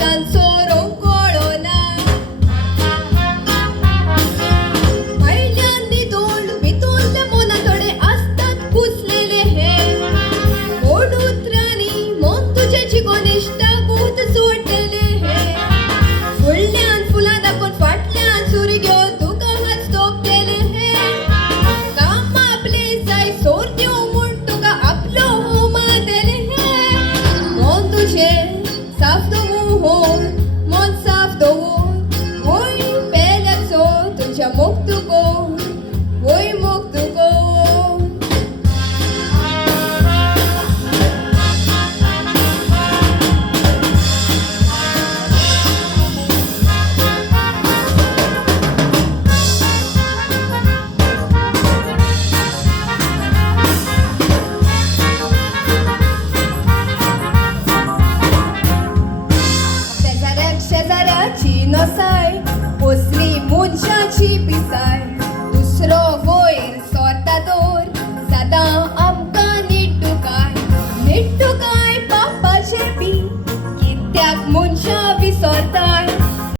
आकाशान सोरोंक कळोना भायल्यान दोन भितूरले मोना थोडे असतात कुसलेले हे गोड उतरांनी मन तुझे जिगोनिश्टा भूत सोडलेले हे फुडल्यान फुलां दाखोवन फाटल्यान सुरी घेवन तुका हात तोपलेले हे काम आपले जाय सोर देव म्हूण तुका आपलो होमा देले हे मन तुझे साफ दवर मन साफ दवर वय पेल्याचो तुझ्या मोग तुको वय मोग तुको शेजाऱ्याची नसाय कसली मनशाची पिसाय